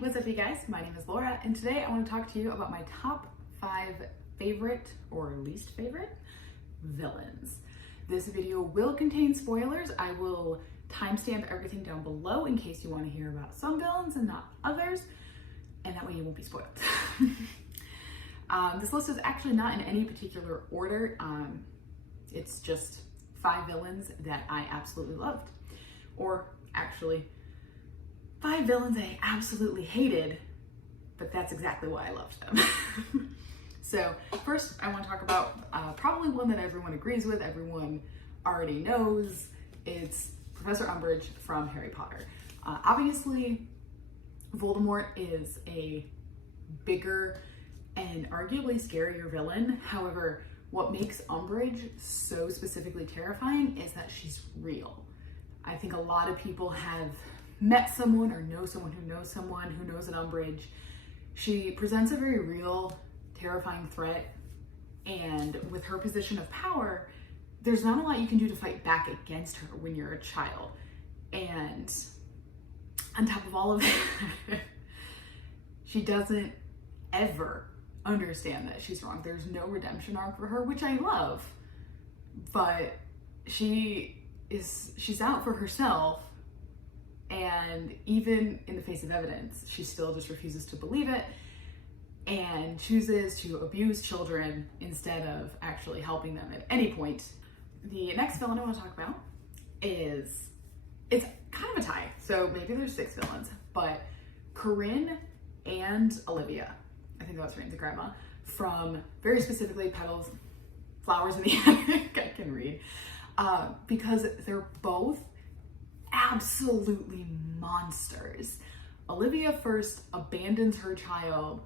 what's up you guys? My name is Laura and today I want to talk to you about my top 5 favorite or least favorite villains. This video will contain spoilers. I will timestamp everything down below in case you want to hear about some villains and not others, and that way you won't be spoiled. This list is actually not in any particular order. It's just 5 villains that I absolutely loved, or actually 5 villains I absolutely hated, but that's exactly why I loved them. So first I want to talk about probably one that everyone agrees with, everyone already knows. It's Professor Umbridge from Harry Potter. Obviously Voldemort is a bigger and arguably scarier villain. However, what makes Umbridge so specifically terrifying is that she's real. I think a lot of people have met someone or know someone who knows an Umbridge. She presents a very real, terrifying threat, and with her position of power, there's not a lot you can do to fight back against her when you're a child. And on top of all of that, she doesn't ever understand that she's wrong. There's no redemption arc for her, which I love, but she's out for herself. And even in the face of evidence, she still just refuses to believe it and chooses to abuse children instead of actually helping them at any point. The next villain I want to talk about it's kind of a tie. So maybe there's 6 villains, but Corinne and Olivia, I think that was her name, the grandma, from very specifically Petals, Flowers in the Attic, I can read, because they're both absolutely monsters. Olivia first abandons her child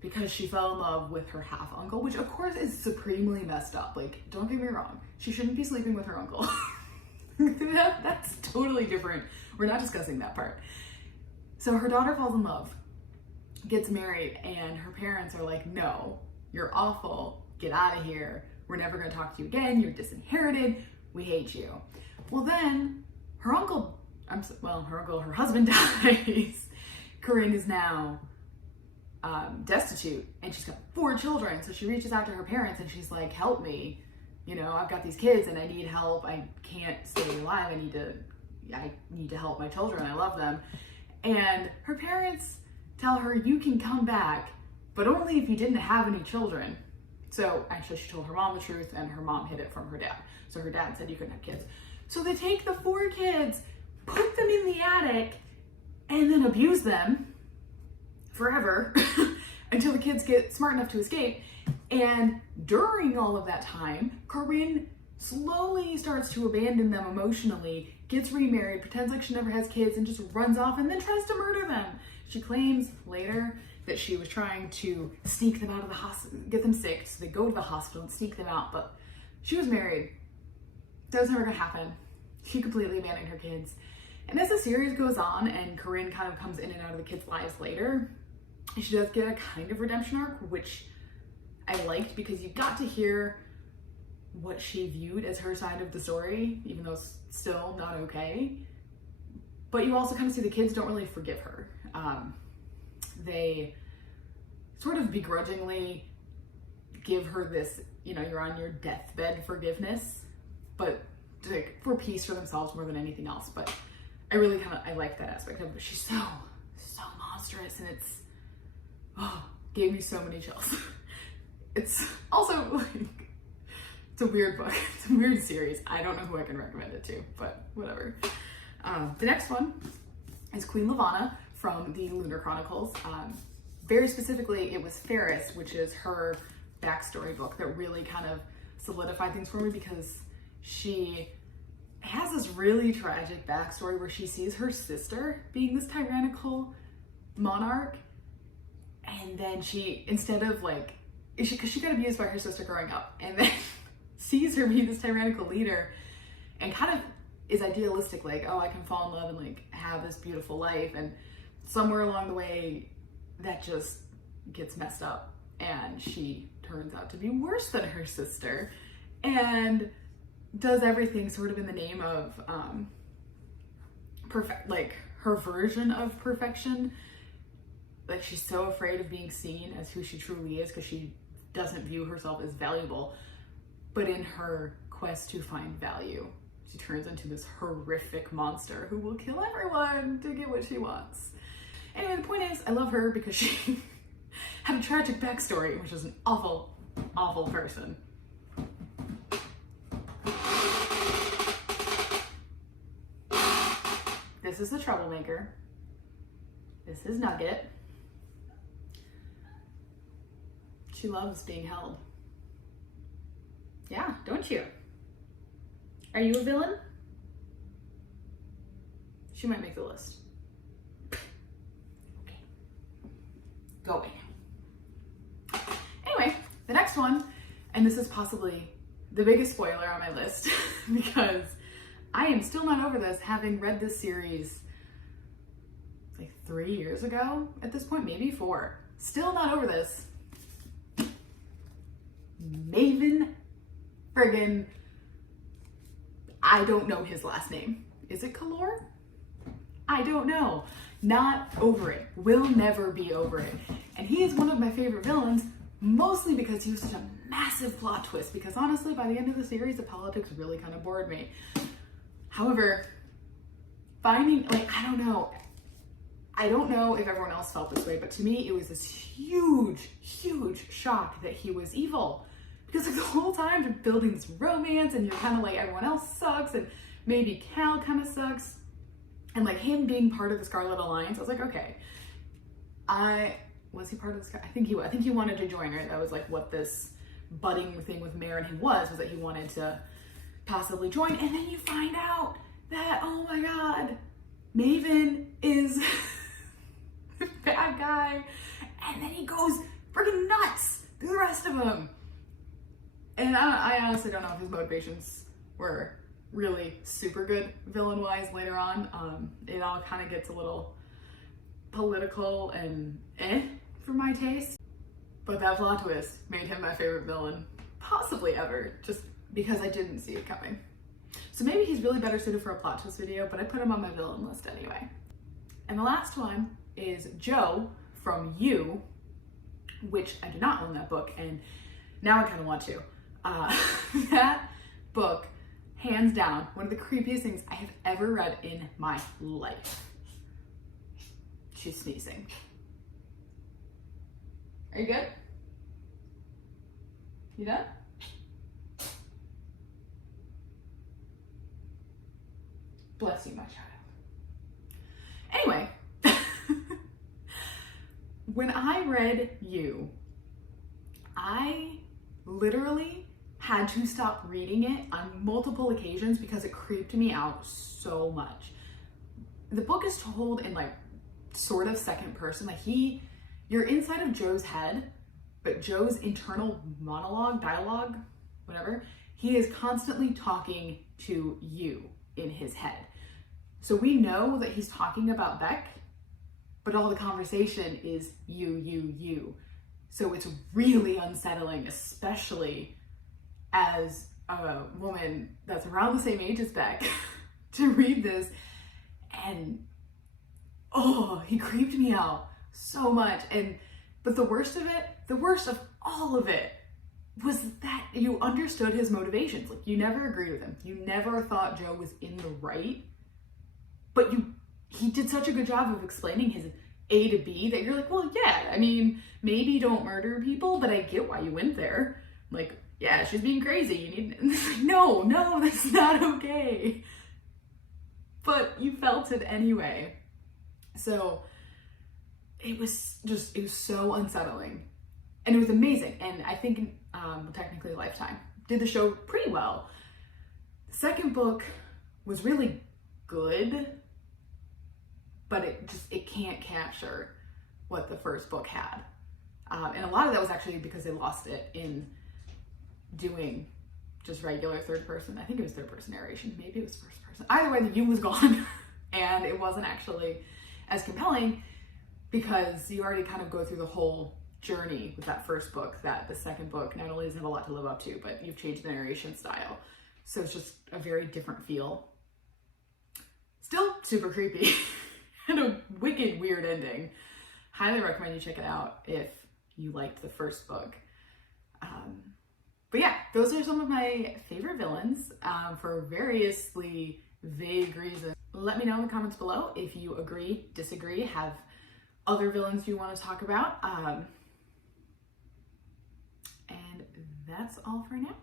because she fell in love with her half uncle, which of course is supremely messed up. Like, don't get me wrong, she shouldn't be sleeping with her uncle. That's totally different. We're not discussing that part. So her daughter falls in love, gets married, and her parents are like, no, you're awful, get out of here, we're never going to talk to you again, you're disinherited, we hate you. Well, then her husband dies. Corinne is now destitute, and she's got 4 children. So she reaches out to her parents and she's like, help me. You know, I've got these kids and I need help. I can't stay alive. I need to help my children. I love them. And her parents tell her, you can come back, but only if you didn't have any children. So actually she told her mom the truth, and her mom hid it from her dad. So her dad said you couldn't have kids. So they take the 4 kids, put them in the attic, and then abuse them forever until the kids get smart enough to escape. And during all of that time, Corinne slowly starts to abandon them emotionally, gets remarried, pretends like she never has kids, and just runs off and then tries to murder them. She claims later that she was trying to sneak them out of the hospital, get them sick, so they go to the hospital and sneak them out, but she was married. That was never gonna happen. She completely abandoned her kids. And as the series goes on and Corinne kind of comes in and out of the kids' lives later, she does get a kind of redemption arc, which I liked because you got to hear what she viewed as her side of the story, even though it's still not okay. But you also kind of see the kids don't really forgive her. They sort of begrudgingly give her this, you know, you're on your deathbed forgiveness, but for peace for themselves more than anything else. But I really I like that aspect of it. She's so monstrous, and gave me so many chills. It's also like, it's a weird book. It's a weird series. I don't know who I can recommend it to, but whatever. The next one is Queen Lavanna from the Lunar Chronicles. Very specifically, it was Ferris, which is her backstory book, that really kind of solidified things for me, because she has this really tragic backstory where she sees her sister being this tyrannical monarch, and then she, instead of like, because she got abused by her sister growing up, and then sees her be this tyrannical leader and kind of is idealistic, like, oh, I can fall in love and like have this beautiful life, and somewhere along the way that just gets messed up and she turns out to be worse than her sister and does everything sort of in the name of her version of perfection, like she's so afraid of being seen as who she truly is because she doesn't view herself as valuable. But in her quest to find value, she turns into this horrific monster who will kill everyone to get what she wants. Anyway, the point is, I love her because she had a tragic backstory, which is an awful, awful person. This is the troublemaker. This is Nugget. She loves being held. Yeah, don't you? Are you a villain? She might make the list. Okay. Go away. Anyway, the next one, and this is possibly the biggest spoiler on my list because I am still not over this, having read this series like 3 years ago at this point, maybe 4. Still not over this. Maven friggin', I don't know his last name. Is it Kalor? I don't know. Not over it. Will never be over it. And he is one of my favorite villains, mostly because he was such a massive plot twist, because honestly, by the end of the series, the politics really kind of bored me. However, finding, like, I don't know if everyone else felt this way, but to me, it was this huge, huge shock that he was evil. Because like the whole time you're building this romance and you're kind of like, everyone else sucks and maybe Cal kind of sucks. And like him being part of the Scarlet Alliance, I was like, okay. Was he part of the I think he was. I think he wanted to join her. That was like what this budding thing with Mare and him was that he wanted to possibly join. And then you find out that, oh my God, Maven is the bad guy. And then he goes freaking nuts through the rest of them. And I honestly don't know if his motivations were really super good villain-wise later on. It all kind of gets a little political and for my taste. But that plot twist made him my favorite villain possibly ever, just because I didn't see it coming. So maybe he's really better suited for a plot twist video, but I put him on my villain list anyway. And the last one is Joe from You, which I do not own that book, and now I kind of want to. That book, hands down, one of the creepiest things I have ever read in my life. She's sneezing. Are you good? You done? Bless you, my child. Anyway, when I read You, I literally had to stop reading it on multiple occasions because it creeped me out so much. The book is told in like sort of second person, like you're inside of Joe's head, but Joe's internal dialogue, whatever, he is constantly talking to you in his head. So we know that he's talking about Beck, but all the conversation is you. So it's really unsettling, especially as a woman that's around the same age as Beck, to read this. And oh, he creeped me out so much. But the worst of all of it, was that you understood his motivations. Like, you never agreed with him. You never thought Joe was in the right, but he did such a good job of explaining his A to B that you're like, well, yeah, I mean, maybe don't murder people, but I get why you went there. Like, yeah, she's being crazy. You need, no, that's not okay. But you felt it anyway. So it was so unsettling. And it was amazing. And I think technically Lifetime did the show pretty well. The second book was really good, but it can't capture what the first book had. And a lot of that was actually because they lost it in doing just regular third person. I think it was third person narration. Maybe it was first person. Either way, the you was gone and it wasn't actually as compelling because you already kind of go through the whole journey with that first book, that the second book not only doesn't have a lot to live up to, but you've changed the narration style. So it's just a very different feel. Still super creepy and a wicked weird ending. highly recommend you check it out if you liked the first book. But yeah, those are some of my favorite villains for variously vague reasons. Let me know in the comments below if you agree, disagree, have other villains you want to talk about. And that's all for now.